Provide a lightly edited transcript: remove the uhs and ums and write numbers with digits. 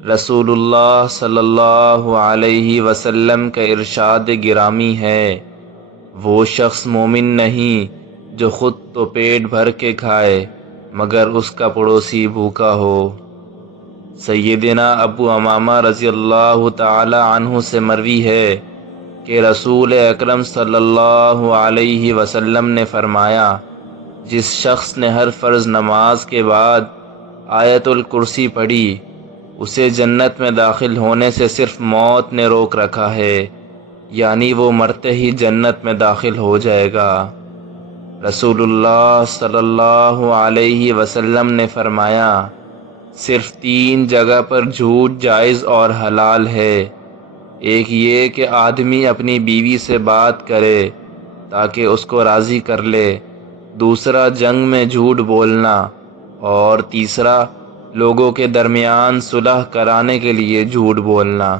رسول اللہ صلی اللہ علیہ وسلم کا ارشاد گرامی ہے، وہ شخص مومن نہیں جو خود تو پیٹ بھر کے کھائے مگر اس کا پڑوسی بھوکا ہو۔ سیدنا ابو امامہ رضی اللہ تعالی عنہ سے مروی ہے کہ رسول اکرم صلی اللہ علیہ وسلم نے فرمایا، جس شخص نے ہر فرض نماز کے بعد آیت الکرسی پڑھی، اسے جنت میں داخل ہونے سے صرف موت نے روک رکھا ہے، یعنی وہ مرتے ہی جنت میں داخل ہو جائے گا۔ رسول اللہ صلی اللہ علیہ وسلم نے فرمایا، صرف 3 جگہ پر جھوٹ جائز اور حلال ہے۔ ایک یہ کہ آدمی اپنی بیوی سے بات کرے تاکہ اس کو راضی کر لے، دوسرا جنگ میں جھوٹ بولنا، اور تیسرا لوگوں کے درمیان صلح کرانے کے لیے جھوٹ بولنا۔